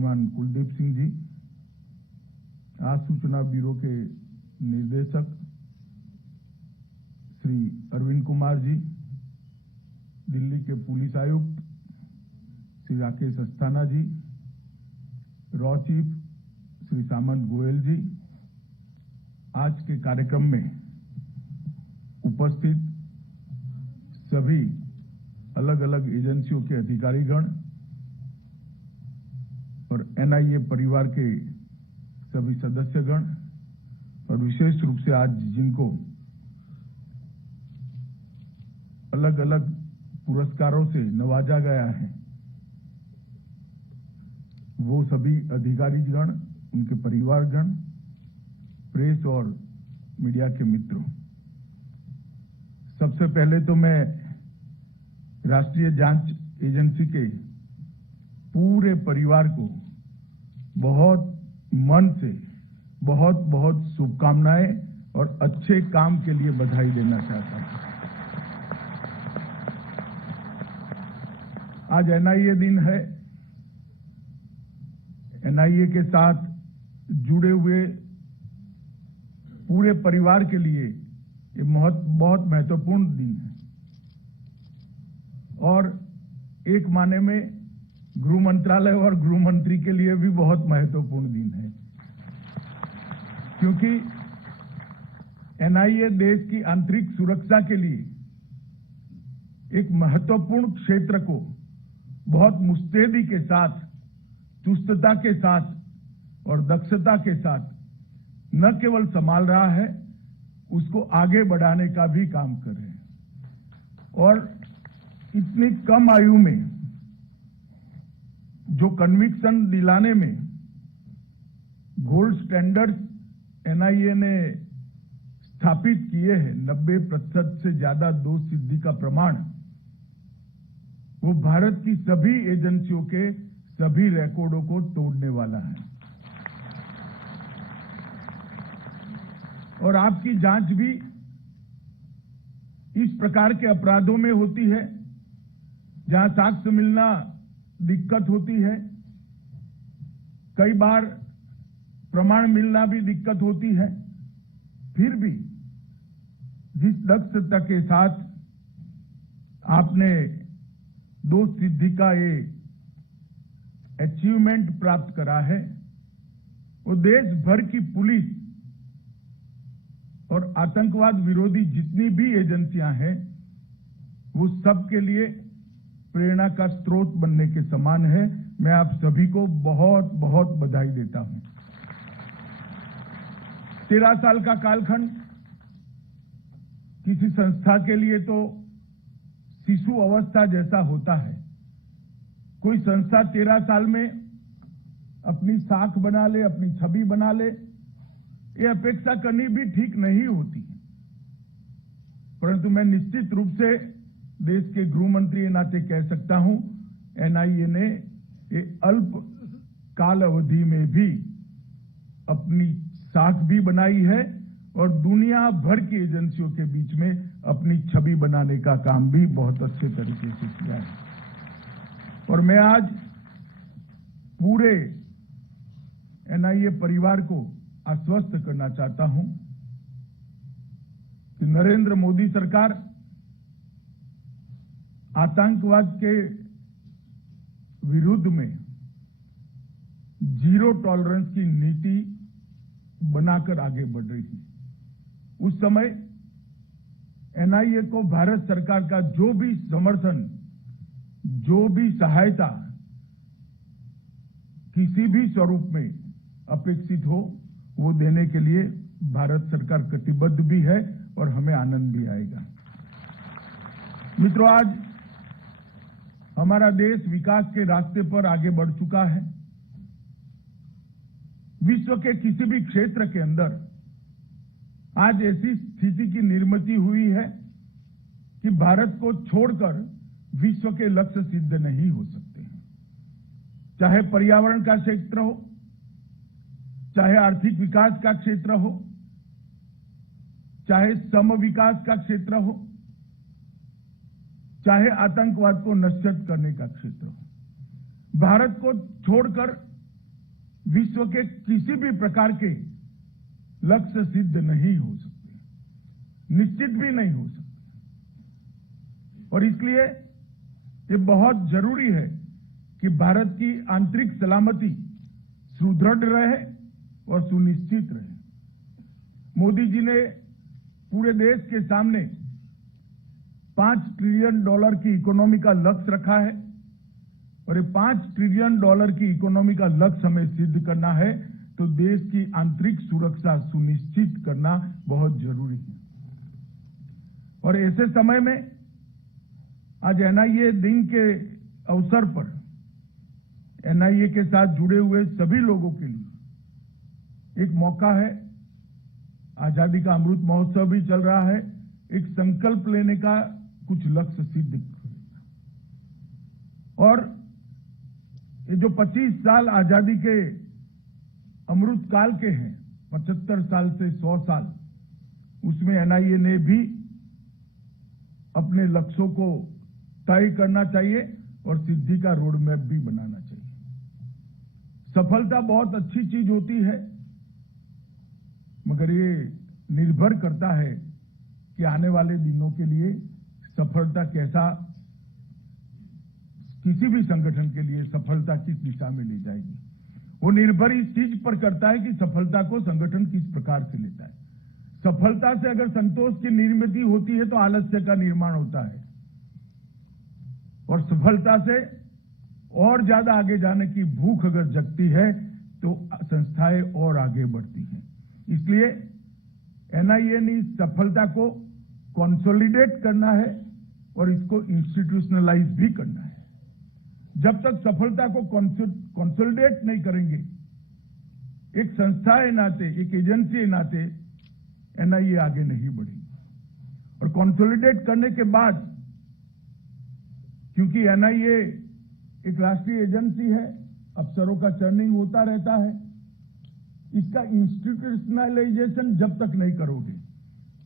श्रीमान कुलदीप सिंह जी, आज सूचना ब्यूरो के निर्देशक श्री अरविंद कुमार जी, दिल्ली के पुलिस आयुक्त श्री राकेश अस्थाना जी, रॉ चीफ श्री सामंत गोयल जी, आज के कार्यक्रम में उपस्थित सभी अलग अलग एजेंसियों के अधिकारीगण और एनआईए परिवार के सभी सदस्यगण और विशेष रूप से आज जिनको अलग अलग पुरस्कारों से नवाजा गया है, वो सभी अधिकारीगण, उनके परिवारगण, प्रेस और मीडिया के मित्रों, सबसे पहले तो मैं राष्ट्रीय जांच एजेंसी के पूरे परिवार को बहुत मन से बहुत बहुत शुभकामनाएं और अच्छे काम के लिए बधाई देना चाहता हूं। आज एनआईए दिन है। एनआईए के साथ जुड़े हुए पूरे परिवार के लिए ये बहुत महत्वपूर्ण दिन है और एक माने में गृह मंत्रालय और गृह मंत्री के लिए भी बहुत महत्वपूर्ण दिन है, क्योंकि एनआईए देश की आंतरिक सुरक्षा के लिए एक महत्वपूर्ण क्षेत्र को बहुत मुस्तैदी के साथ, चुस्तता के साथ और दक्षता के साथ न केवल संभाल रहा है, उसको आगे बढ़ाने का भी काम कर रहे हैं। और इतनी कम आयु में जो कन्विक्शन दिलाने में गोल्ड स्टैंडर्ड्स एनआईए ने स्थापित किए हैं, 90% से ज्यादा दोष सिद्धि का प्रमाण, वो भारत की सभी एजेंसियों के सभी रिकॉर्डों को तोड़ने वाला है। और आपकी जांच भी इस प्रकार के अपराधों में होती है जहां साक्ष्य मिलना दिक्कत होती है, कई बार प्रमाण मिलना भी दिक्कत होती है, फिर भी जिस दक्षता के साथ आपने दोष सिद्धि का ये अचीवमेंट प्राप्त करा है, वो देश भर की पुलिस और आतंकवाद विरोधी जितनी भी एजेंसियां हैं, वो सबके लिए प्रेरणा का स्रोत बनने के समान है। मैं आप सभी को बहुत बहुत बधाई देता हूं। 13 साल का कालखंड किसी संस्था के लिए तो शिशु अवस्था जैसा होता है। कोई संस्था 13 साल में अपनी साख बना ले, अपनी छवि बना ले, ये अपेक्षा करनी भी ठीक नहीं होती। परंतु मैं निश्चित रूप से देश के गृह मंत्री के नाते कह सकता हूं, एनआईए ने ये अल्प काल अवधि में भी अपनी साख भी बनाई है और दुनिया भर की एजेंसियों के बीच में अपनी छवि बनाने का काम भी बहुत अच्छे तरीके से किया है। और मैं आज पूरे एनआईए परिवार को आश्वस्त करना चाहता हूं कि नरेंद्र मोदी सरकार आतंकवाद के विरुद्ध में जीरो टॉलरेंस की नीति बनाकर आगे बढ़ रही है। उस समय एनआईए को भारत सरकार का जो भी समर्थन, जो भी सहायता किसी भी स्वरूप में अपेक्षित हो, वो देने के लिए भारत सरकार कटिबद्ध भी है और हमें आनंद भी आएगा। मित्रों, आज हमारा देश विकास के रास्ते पर आगे बढ़ चुका है। विश्व के किसी भी क्षेत्र के अंदर आज ऐसी स्थिति की निर्मिति हुई है कि भारत को छोड़कर विश्व के लक्ष्य सिद्ध नहीं हो सकते। चाहे पर्यावरण का क्षेत्र हो, चाहे आर्थिक विकास का क्षेत्र हो, चाहे सम विकास का क्षेत्र हो, चाहे आतंकवाद को नष्ट करने का क्षेत्र हो, भारत को छोड़कर विश्व के किसी भी प्रकार के लक्ष्य सिद्ध नहीं हो सकते, निश्चित भी नहीं हो सकते। और इसलिए ये बहुत जरूरी है कि भारत की आंतरिक सलामती सुदृढ़ रहे और सुनिश्चित रहे। मोदी जी ने पूरे देश के सामने $5 ट्रिलियन की इकोनॉमी का लक्ष्य रखा है और ये $5 ट्रिलियन की इकोनॉमी का लक्ष्य हमें सिद्ध करना है तो देश की आंतरिक सुरक्षा सुनिश्चित करना बहुत जरूरी है। और ऐसे समय में आज एनआईए दिन के अवसर पर एनआईए के साथ जुड़े हुए सभी लोगों के लिए एक मौका है। आजादी का अमृत महोत्सव भी चल रहा है, एक संकल्प लेने का, कुछ लक्ष्य सिद्ध करने। और ये जो 25 साल आजादी के अमृत काल के हैं, 75 साल से 100 साल, उसमें एनआईए ने भी अपने लक्ष्यों को तय करना चाहिए और सिद्धि का रोड मैप भी बनाना चाहिए। सफलता बहुत अच्छी चीज होती है, मगर ये निर्भर करता है कि आने वाले दिनों के लिए सफलता कैसा, किसी भी संगठन के लिए सफलता किस दिशा में ले जाएगी, वो निर्भर इस चीज पर करता है कि सफलता को संगठन किस प्रकार से लेता है। सफलता से अगर संतोष की निर्मित होती है तो आलस्य का निर्माण होता है, और सफलता से और ज्यादा आगे जाने की भूख अगर जगती है तो संस्थाएं और आगे बढ़ती हैं। इसलिए एनआईए ने इस सफलता को कंसोलिडेट करना है और इसको इंस्टीट्यूशनलाइज भी करना है। जब तक सफलता को कंसोलिडेट नहीं करेंगे, एक संस्था के नाते, एक एजेंसी के नाते एनआईए आगे नहीं बढ़ेगी। और कंसोलिडेट करने के बाद, क्योंकि एनआईए एक राष्ट्रीय एजेंसी है, अफसरों का चर्निंग होता रहता है, इसका इंस्टीट्यूशनलाइजेशन जब तक नहीं करोगे,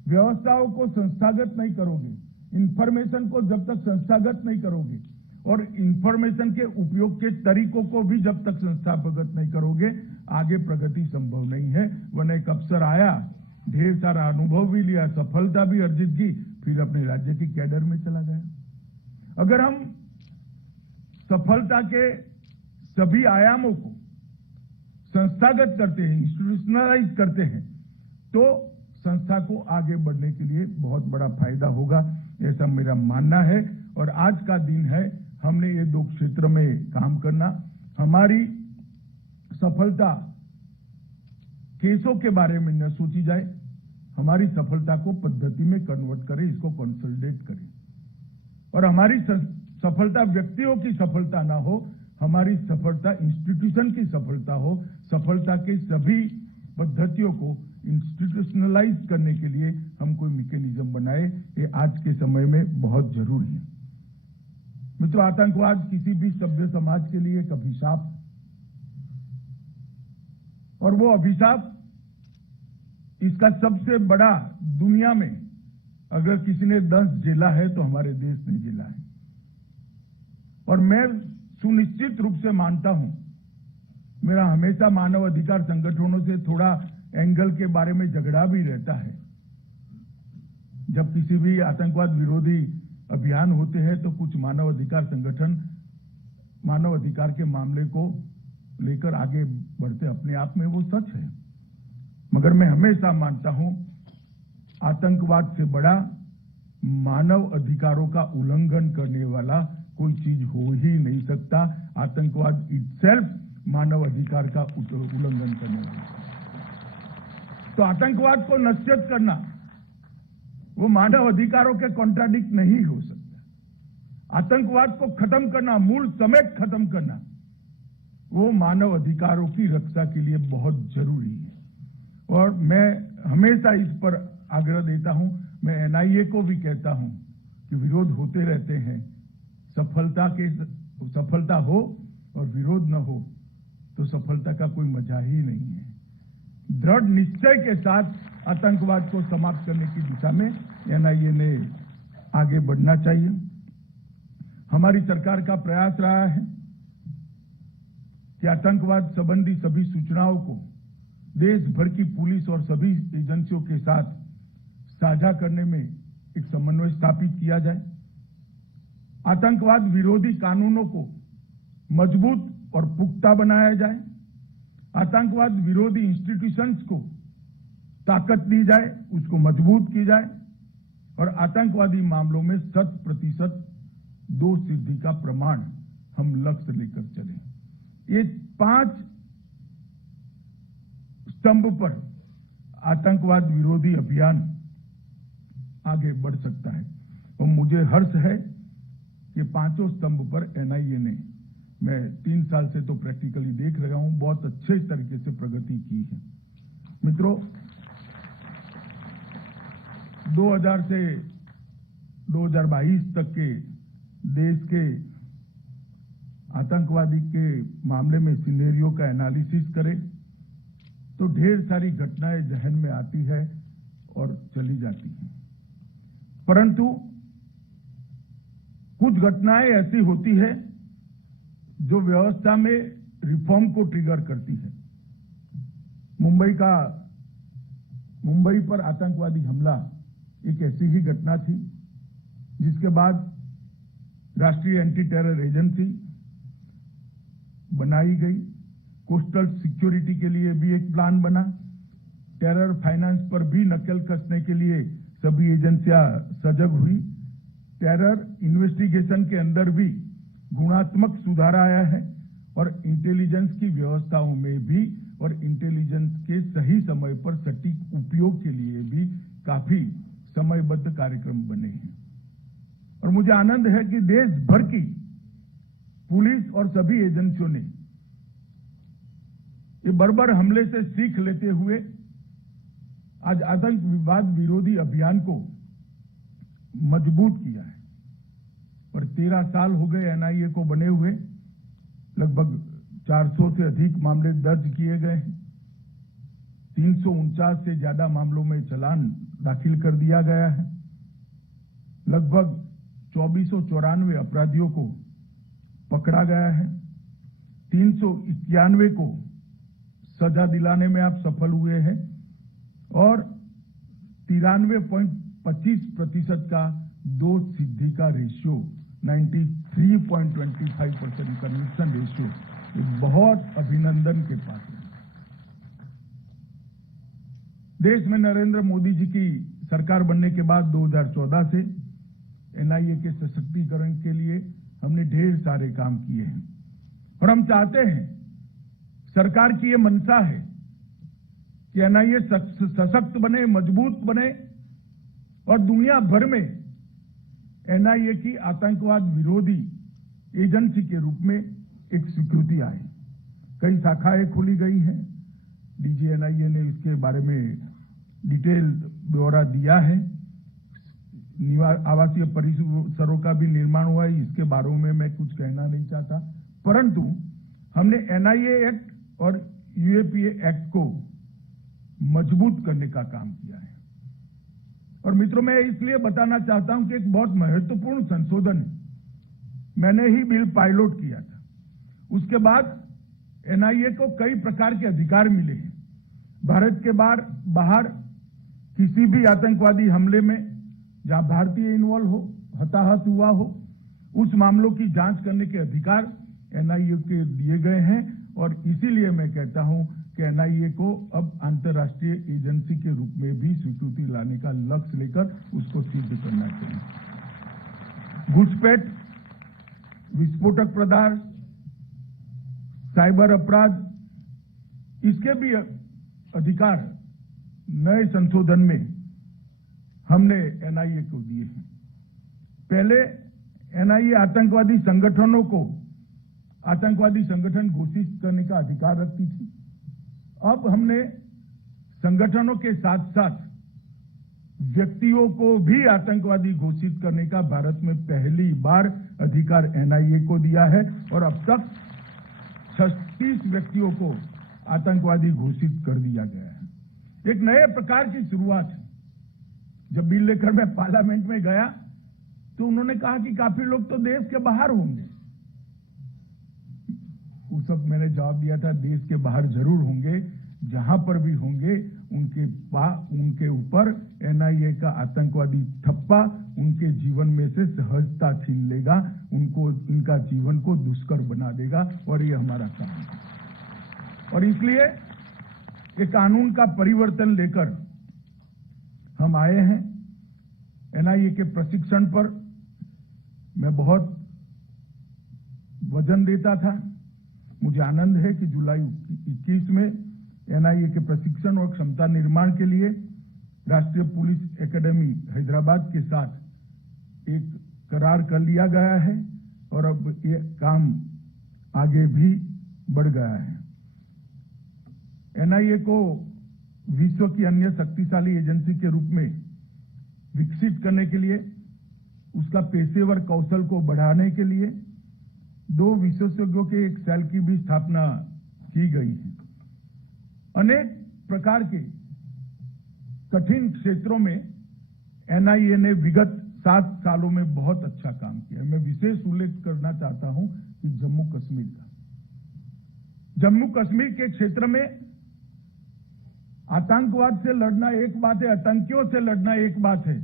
व्यवस्थाओं को संस्थागत नहीं करोगे, इंफॉर्मेशन को जब तक संस्थागत नहीं करोगे और इंफॉर्मेशन के उपयोग के तरीकों को भी जब तक संस्थागत नहीं करोगे, आगे प्रगति संभव नहीं है। वरना एक अफसर आया, ढेर सारा अनुभव भी लिया, सफलता भी अर्जित की, फिर अपने राज्य की कैडर में चला गया। अगर हम सफलता के सभी आयामों को संस्थागत करते हैं, इंस्टीट्यूशनलाइज करते हैं, तो संस्था को आगे बढ़ने के लिए बहुत बड़ा फायदा होगा, ऐसा मेरा मानना है। और आज का दिन है, हमने ये 2 क्षेत्र में काम करना। हमारी सफलता केसों के बारे में न सोची जाए, हमारी सफलता को पद्धति में कन्वर्ट करें, इसको कंसोलिडेट करें। और हमारी सफलता व्यक्तियों की सफलता ना हो, हमारी सफलता इंस्टीट्यूशन की सफलता हो। सफलता के सभी पद्धतियों को इंस्टीट्यूशनलाइज करने के लिए हम कोई मैकेनिज्म बनाए, ये आज के समय में बहुत जरूरी है। मित्रों, आतंकवाद किसी भी सभ्य समाज के लिए एक अभिशाप, और वो अभिशाप, इसका सबसे बड़ा दुनिया में अगर किसी ने 10 झेला है तो हमारे देश ने झेला है। और मैं सुनिश्चित रूप से मानता हूं, मेरा हमेशा मानव अधिकार संगठनों से थोड़ा एंगल के बारे में झगड़ा भी रहता है। जब किसी भी आतंकवाद विरोधी अभियान होते हैं तो कुछ मानव अधिकार संगठन मानव अधिकार के मामले को लेकर आगे बढ़ते, अपने आप में वो सच है। मगर मैं हमेशा मानता हूं, आतंकवाद से बड़ा मानव अधिकारों का उल्लंघन करने वाला कोई चीज हो ही नहीं सकता। आतंकवाद इटसेल्फ मानव अधिकार का उल्लंघन करने वाला। तो आतंकवाद को नश्यत करना वो मानव अधिकारों के कॉन्ट्राडिक्ट नहीं हो सकता। आतंकवाद को खत्म करना, मूल समेत खत्म करना, वो मानव अधिकारों की रक्षा के लिए बहुत जरूरी है। और मैं हमेशा इस पर आग्रह देता हूं, मैं एनआईए को भी कहता हूं कि विरोध होते रहते हैं, सफलता हो और विरोध न हो तो सफलता का कोई मजा ही नहीं है। दृढ़ निश्चय के साथ आतंकवाद को समाप्त करने की दिशा में एनआईए ने आगे बढ़ना चाहिए। हमारी सरकार का प्रयास रहा है कि आतंकवाद संबंधी सभी सूचनाओं को देश भर की पुलिस और सभी एजेंसियों के साथ साझा करने में एक समन्वय स्थापित किया जाए। आतंकवाद विरोधी कानूनों को मजबूत और पुख्ता बनाया जाए। आतंकवाद विरोधी इंस्टीट्यूशंस को ताकत दी जाए, उसको मजबूत की जाए और आतंकवादी मामलों में 100% दोष सिद्धि का प्रमाण हम लक्ष्य लेकर चले। ये 5 स्तंभ पर आतंकवाद विरोधी अभियान आगे बढ़ सकता है और मुझे हर्ष है कि 5 स्तंभ पर एनआईए ने, मैं 3 साल से तो प्रैक्टिकली देख रहा हूं, बहुत अच्छे तरीके से प्रगति की है। मित्रों, 2000 से 2022 तक के देश के आतंकवादी के मामले में सिनेरियो का एनालिसिस करें तो ढेर सारी घटनाएं जहन में आती है और चली जाती हैं, परंतु कुछ घटनाएं ऐसी होती है जो व्यवस्था में रिफॉर्म को ट्रिगर करती है। मुंबई पर आतंकवादी हमला एक ऐसी ही घटना थी जिसके बाद राष्ट्रीय एंटी टेरर एजेंसी बनाई गई। कोस्टल सिक्योरिटी के लिए भी एक प्लान बना। टेरर फाइनेंस पर भी नकेल कसने के लिए सभी एजेंसियां सजग हुई। टेरर इन्वेस्टिगेशन के अंदर भी गुणात्मक सुधार आया है और इंटेलिजेंस की व्यवस्थाओं में भी और इंटेलिजेंस के सही समय पर सटीक उपयोग के लिए भी काफी समयबद्ध कार्यक्रम बने हैं। और मुझे आनंद है कि देश भर की पुलिस और सभी एजेंसियों ने ये बर्बर हमले से सीख लेते हुए आज आतंकवाद विरोधी अभियान को मजबूत किया है। और 13 साल हो गए एनआईए को बने हुए, लगभग 400 से अधिक मामले दर्ज किए गए हैं। 349 से ज्यादा मामलों में चालान दाखिल कर दिया गया है। लगभग 2494 अपराधियों को पकड़ा गया है। 391 को सजा दिलाने में आप सफल हुए हैं और 93.25% का दोष सिद्धि का रेशियो, 93.25% कन्विक्शन रेशियो, बहुत अभिनंदन के पात्र है। देश में नरेंद्र मोदी जी की सरकार बनने के बाद 2014 से एनआईए के सशक्तिकरण के लिए हमने ढेर सारे काम किए हैं और हम चाहते हैं, सरकार की ये मंशा है कि एनआईए सशक्त बने, मजबूत बने और दुनिया भर में एनआईए की आतंकवाद विरोधी एजेंसी के रूप में एक स्वीकृति आए। कई शाखाएं खोली गई हैं। डीजी एनआईए ने इसके बारे में डिटेल ब्यौरा दिया है। आवासीय परिसरों का भी निर्माण हुआ है। इसके बारे में मैं कुछ कहना नहीं चाहता, परंतु हमने एनआईए एक्ट और यूएपीए एक्ट को मजबूत करने का काम किया है। और मित्रों, मैं इसलिए बताना चाहता हूं कि एक बहुत महत्वपूर्ण संशोधन है। मैंने ही बिल पायलट किया था, उसके बाद एनआईए को कई प्रकार के अधिकार मिले हैं। भारत के बाहर किसी भी आतंकवादी हमले में जहां भारतीय इन्वॉल्व हो, हताहत हुआ हो, उस मामलों की जांच करने के अधिकार एनआईए के दिए गए हैं और इसीलिए मैं कहता हूं कि एनआईए को अब अंतर्राष्ट्रीय एजेंसी के रूप में भी स्वीकृति लाने का लक्ष्य लेकर उसको सिद्ध करना चाहिए। घुसपैठ, विस्फोटक पदार्थ, साइबर अपराध, इसके भी अधिकार नए संशोधन में हमने एनआईए को दिए हैं। पहले एनआईए आतंकवादी संगठनों को आतंकवादी संगठन घोषित करने का अधिकार रखती थी। अब हमने संगठनों के साथ साथ व्यक्तियों को भी आतंकवादी घोषित करने का भारत में पहली बार अधिकार एनआईए को दिया है और अब तक 36 व्यक्तियों को आतंकवादी घोषित कर दिया गया है। एक नए प्रकार की शुरुआत है। जब बिल लेकर मैं पार्लियामेंट में गया तो उन्होंने कहा कि काफी लोग तो देश के बाहर होंगे। उस वक्त मैंने जवाब दिया था, देश के बाहर जरूर होंगे, जहां पर भी होंगे उनके ऊपर एनआईए का आतंकवादी ठप्पा उनके जीवन में से सहजता छीन लेगा, उनका जीवन को दुष्कर बना देगा, और ये हमारा काम है। और इसलिए ये कानून का परिवर्तन लेकर हम आए हैं। एनआईए के प्रशिक्षण पर मैं बहुत वजन देता था। मुझे आनंद है कि जुलाई 21 में एनआईए के प्रशिक्षण और क्षमता निर्माण के लिए राष्ट्रीय पुलिस एकेडमी हैदराबाद के साथ एक करार कर लिया गया है, और अब ये काम आगे भी बढ़ गया है। एनआईए को विश्व की अन्य शक्तिशाली एजेंसी के रूप में विकसित करने के लिए, उसका पेशेवर कौशल को बढ़ाने के लिए 2 विशेषज्ञों के एक सेल की भी स्थापना की गई है। अनेक प्रकार के कठिन क्षेत्रों में एनआईए ने विगत 7 सालों में बहुत अच्छा काम किया। मैं विशेष उल्लेख करना चाहता हूं कि जम्मू कश्मीर का, जम्मू कश्मीर के क्षेत्र में आतंकवाद से लड़ना एक बात है, आतंकियों से लड़ना एक बात है,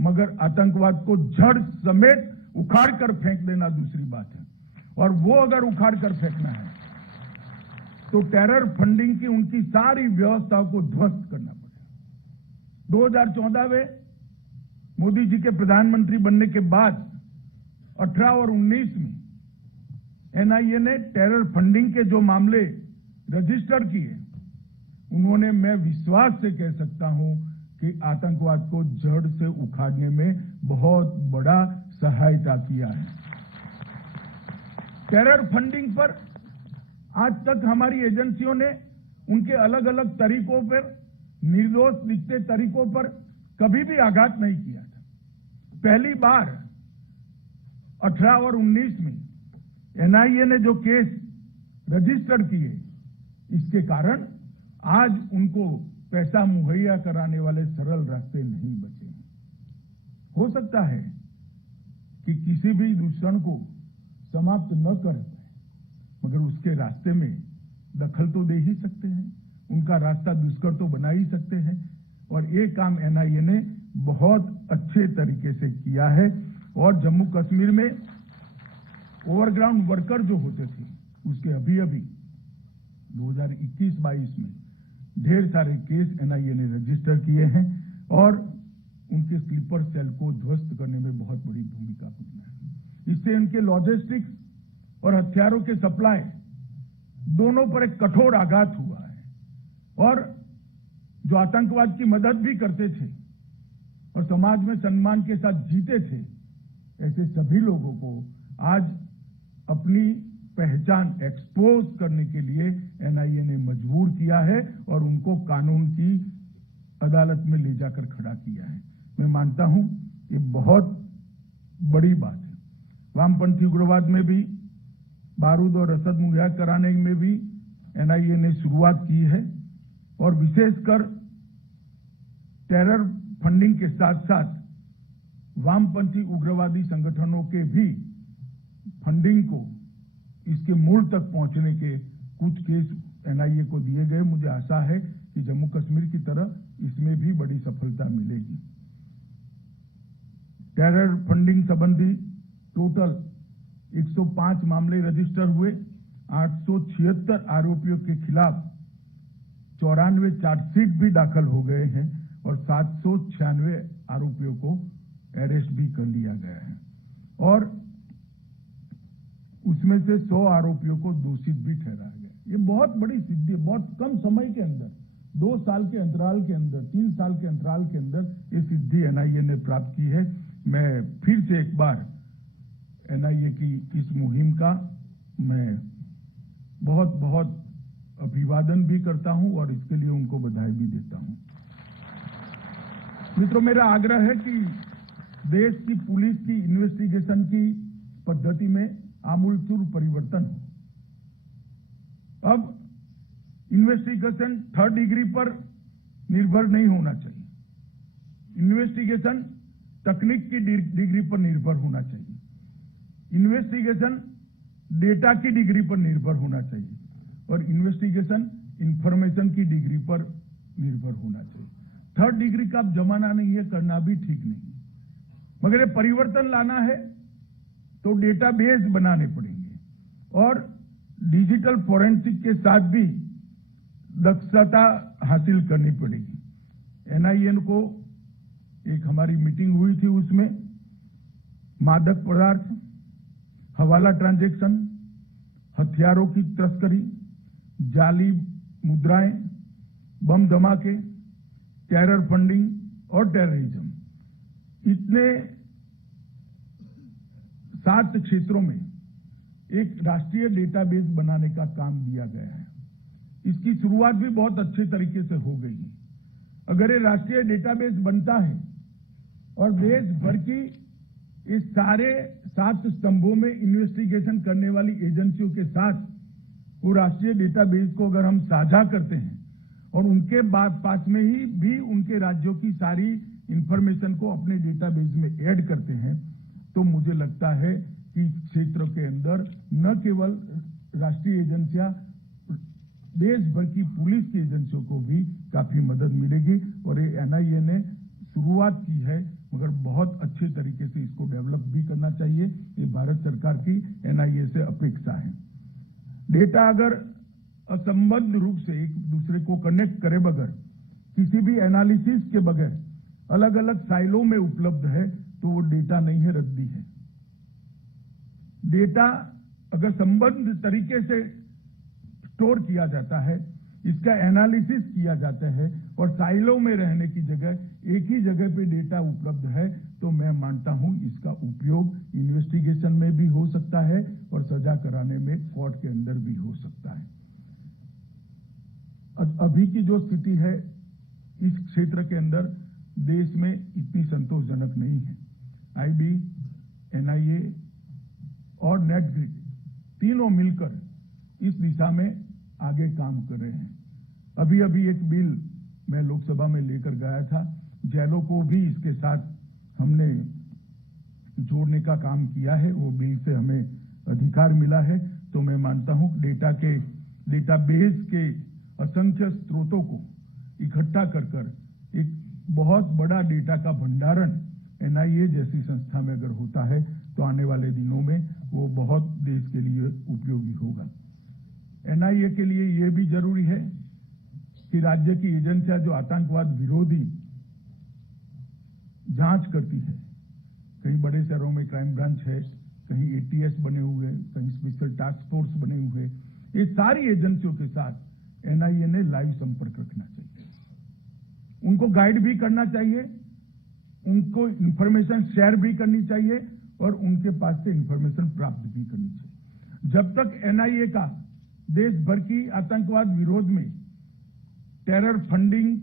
मगर आतंकवाद को जड़ समेत उखाड़ कर फेंक देना दूसरी बात है। और वो अगर उखाड़ कर फेंकना है तो टेरर फंडिंग की उनकी सारी व्यवस्थाओं को ध्वस्त करना पड़ेगा। 2014 में मोदी जी के प्रधानमंत्री बनने के बाद 18 और 19 में एनआईए ने टेरर फंडिंग के जो मामले रजिस्टर किए, उन्होंने, मैं विश्वास से कह सकता हूं कि आतंकवाद को जड़ से उखाड़ने में बहुत बड़ा सहायता किया है। टेरर फंडिंग पर आज तक हमारी एजेंसियों ने उनके अलग अलग तरीकों पर, निर्दोष दिखते तरीकों पर कभी भी आघात नहीं किया था। पहली बार 18 और 19 में एनआईए ने जो केस रजिस्टर किए, इसके कारण आज उनको पैसा मुहैया कराने वाले सरल रास्ते नहीं बचे। हो सकता है कि किसी भी दुश्मन को समाप्त न कर पाए, मगर उसके रास्ते में दखल तो दे ही सकते हैं, उनका रास्ता दुष्कर तो बना ही सकते हैं। और ये काम एनआईए ने बहुत अच्छे तरीके से किया है। और जम्मू कश्मीर में ओवरग्राउंड वर्कर जो होते थे, उसके अभी 2021-22 में ढेर सारे केस एनआईए ने रजिस्टर किए हैं, और उनके स्लीपर सेल को ध्वस्त करने में बहुत बड़ी भूमिका निभाई है। इससे उनके लॉजिस्टिक्स और हथियारों के सप्लाई दोनों पर एक कठोर आघात हुआ है। और जो आतंकवाद की मदद भी करते थे और समाज में सम्मान के साथ जीते थे, ऐसे सभी लोगों को आज अपनी पहचान एक्सपोज करने के लिए एनआईए ने मजबूर किया है और उनको कानून की अदालत में ले जाकर खड़ा किया है। मैं मानता हूं ये बहुत बड़ी बात है। वामपंथी उग्रवाद में भी, बारूद और रसद मुहैया कराने में भी एनआईए ने शुरुआत की है, और विशेषकर टेरर फंडिंग के साथ साथ वामपंथी उग्रवादी संगठनों के भी फंडिंग को, इसके मूल तक पहुंचने के कुछ केस एनआईए को दिए गए। मुझे आशा है कि जम्मू कश्मीर की तरह इसमें भी बड़ी सफलता मिलेगी। टेरर फंडिंग संबंधी टोटल 105 मामले रजिस्टर हुए। 876 आरोपियों के खिलाफ 94 चार्जशीट भी दाखल हो गए हैं, और 796 आरोपियों को अरेस्ट भी कर लिया गया है, और उसमें से 100 आरोपियों को दोषी भी ठहराया गया। ये बहुत बड़ी सिद्धि है। बहुत कम समय के अंदर, 2 साल के अंतराल के अंदर, 3 साल के अंतराल के अंदर ये सिद्धि एनआईए ने प्राप्त की है। मैं फिर से एक बार एनआईए की इस मुहिम का मैं बहुत बहुत अभिवादन भी करता हूं, और इसके लिए उनको बधाई भी देता हूं। मित्रों, मेरा आग्रह है कि देश की पुलिस की इन्वेस्टिगेशन की पद्धति में आमूलचूल परिवर्तन हो। अब इन्वेस्टिगेशन 3rd डिग्री पर निर्भर नहीं होना चाहिए। इन्वेस्टिगेशन तकनीक की डिग्री पर निर्भर होना चाहिए। इन्वेस्टिगेशन डेटा की डिग्री पर निर्भर होना चाहिए और इन्वेस्टिगेशन इंफॉर्मेशन की डिग्री पर निर्भर होना चाहिए। थर्ड डिग्री का अब जमाना नहीं है, करना भी ठीक नहीं है। मगर ये परिवर्तन लाना है तो डेटाबेस बनाने पड़ेंगे और डिजिटल फोरेंसिक के साथ भी दक्षता हासिल करनी पड़ेगी। एनआईए को एक हमारी मीटिंग हुई थी, उसमें मादक पदार्थ, हवाला ट्रांजैक्शन, हथियारों की तस्करी, जाली मुद्राएं, बम धमाके, टेरर फंडिंग और टेररिज्म, इतने 7 क्षेत्रों में एक राष्ट्रीय डेटाबेस बनाने का काम दिया गया है। इसकी शुरुआत भी बहुत अच्छे तरीके से हो गई है। अगर ये राष्ट्रीय डेटाबेस बनता है और देश भर की इस सारे 7 स्तंभों में इन्वेस्टिगेशन करने वाली एजेंसियों के साथ वो राष्ट्रीय डेटाबेस को अगर हम साझा करते हैं और उनके पास में ही भी उनके राज्यों की सारी इंफॉर्मेशन को अपने डेटाबेस में ऐड करते हैं, तो मुझे लगता है कि इस क्षेत्र के अंदर न केवल राष्ट्रीय एजेंसियां, देश भर की पुलिस की एजेंसियों को भी काफी मदद मिलेगी। और ये एनआईए ने शुरुआत की है, मगर बहुत अच्छे तरीके से इसको डेवलप भी करना चाहिए। ये भारत सरकार की एनआईए से अपेक्षा है। डेटा अगर असंबद्ध रूप से एक दूसरे को कनेक्ट करे बगैर, किसी भी एनालिसिस के बगैर अलग अलग साइलों में उपलब्ध है तो वो डेटा नहीं है, रद्दी है। डेटा अगर संबद्ध तरीके से स्टोर किया जाता है, इसका एनालिसिस किया जाता है और साइलों में रहने की जगह एक ही जगह पे डेटा उपलब्ध है, तो मैं मानता हूं इसका उपयोग इन्वेस्टिगेशन में भी हो सकता है और सजा कराने में कोर्ट के अंदर भी हो सकता है। अभी की जो स्थिति है इस क्षेत्र के अंदर देश में इतनी संतोषजनक नहीं है। आईबी, एनआईए और नेटग्रिड तीनों मिलकर इस दिशा में आगे काम कर रहे हैं। अभी अभी एक बिल मैं लोकसभा में लेकर गया था, जेलों को भी इसके साथ हमने जोड़ने का काम किया है। वो बिल से हमें अधिकार मिला है। तो मैं मानता हूं डेटाबेस के असंख्य स्रोतों को इकट्ठा कर एक बहुत बड़ा डेटा का भंडारण एनआईए जैसी संस्था में अगर होता है तो आने वाले दिनों में वो बहुत देश के लिए उपयोगी होगा। एनआईए के लिए यह भी जरूरी है कि राज्य की एजेंसियां जो आतंकवाद विरोधी जांच करती है, कहीं बड़े शहरों में क्राइम ब्रांच है, कहीं एटीएस बने हुए, कहीं स्पेशल टास्क फोर्स बने हुए, ये सारी एजेंसियों के साथ एनआईए ने लाइव संपर्क रखना चाहिए। उनको गाइड भी करना चाहिए, उनको इंफॉर्मेशन शेयर भी करनी चाहिए और उनके पास से इंफॉर्मेशन प्राप्त भी करनी चाहिए। जब तक एनआईए का देश भर की आतंकवाद विरोध में, टेरर फंडिंग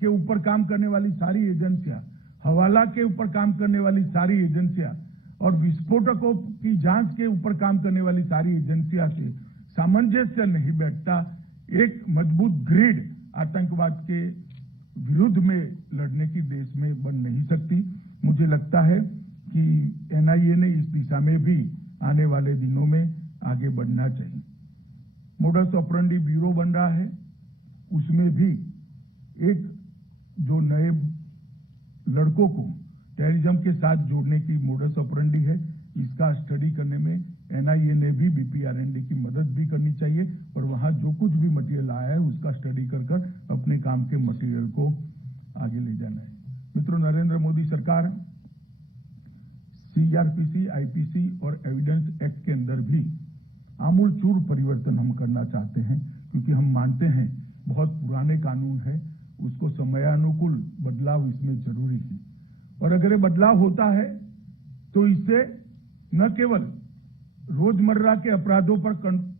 के ऊपर काम करने वाली सारी एजेंसियां, हवाला के ऊपर काम करने वाली सारी एजेंसियां और विस्फोटकों की जांच के ऊपर काम करने वाली सारी एजेंसियां से सामंजस्य नहीं बैठता, एक मजबूत ग्रिड आतंकवाद के विरुद्ध में लड़ने की देश में बन नहीं सकती। मुझे लगता है कि एनआईए ने इस दिशा में भी आने वाले दिनों में आगे बढ़ना चाहिए। मोडस ऑपरेंडी ब्यूरो बन रहा है, उसमें भी एक जो नए लड़कों को टेररिज्म के साथ जोड़ने की मोडस ऑपरेंडी है, इसका स्टडी करने में एनआईए ने भी बीपीआरएनडी की मदद भी करनी चाहिए और वहां जो कुछ भी मटेरियल आया है उसका स्टडी कर अपने काम के मटेरियल को आगे ले जाना है। मित्रों, नरेंद्र मोदी सरकार सीआरपीसी, आईपीसी और एविडेंस एक्ट के अंदर भी आमूलचूल परिवर्तन हम करना चाहते हैं, क्योंकि हम मानते हैं बहुत पुराने कानून है, उसको समयानुकूल बदलाव इसमें जरूरी है। और अगर ये बदलाव होता है तो इससे न केवल रोजमर्रा के अपराधों पर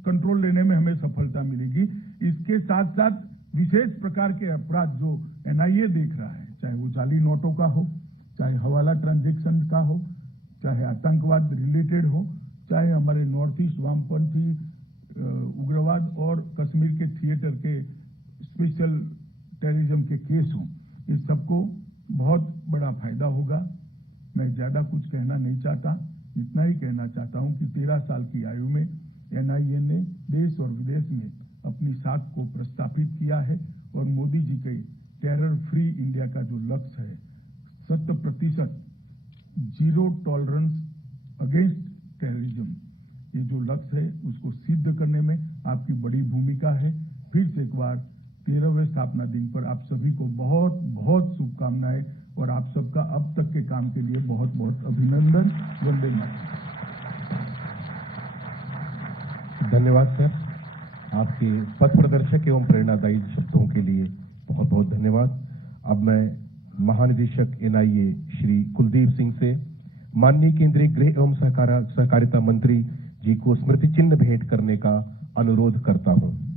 कंट्रोल लेने में हमें सफलता मिलेगी, इसके साथ साथ विशेष प्रकार के अपराध जो एनआईए देख रहा है, चाहे वो जाली नोटों का हो, चाहे हवाला ट्रांजैक्शन का हो, चाहे आतंकवाद रिलेटेड हो, चाहे हमारे नॉर्थ ईस्ट वामपंथी उग्रवाद और कश्मीर के थिएटर के स्पेशल टेररिज्म के केस हों, इस सबको बहुत बड़ा फायदा होगा। मैं ज्यादा कुछ कहना नहीं चाहता, इतना ही कहना चाहता हूं कि 13 साल की आयु में एनआईए ने देश और विदेश में अपनी साख को प्रस्थापित किया है और मोदी जी के टेरर फ्री इंडिया का जो लक्ष्य है, 100% जीरो टॉलरेंस अगेंस्ट टेररिज्म, ये जो लक्ष्य है उसको सिद्ध करने में आपकी बड़ी भूमिका है। फिर से एक बार 13वें स्थापना दिन पर आप सभी को बहुत बहुत शुभकामनाएं और आप सबका अब तक के काम के लिए बहुत बहुत अभिनंदन। वंदे मातरम। धन्यवाद सर, आपके पथ प्रदर्शक एवं प्रेरणादायी शब्दों के लिए बहुत बहुत धन्यवाद। अब मैं महानिदेशक एनआईए श्री कुलदीप सिंह से माननीय केंद्रीय गृह एवं सहकारिता मंत्री जी को स्मृति चिन्ह भेंट करने का अनुरोध करता हूं।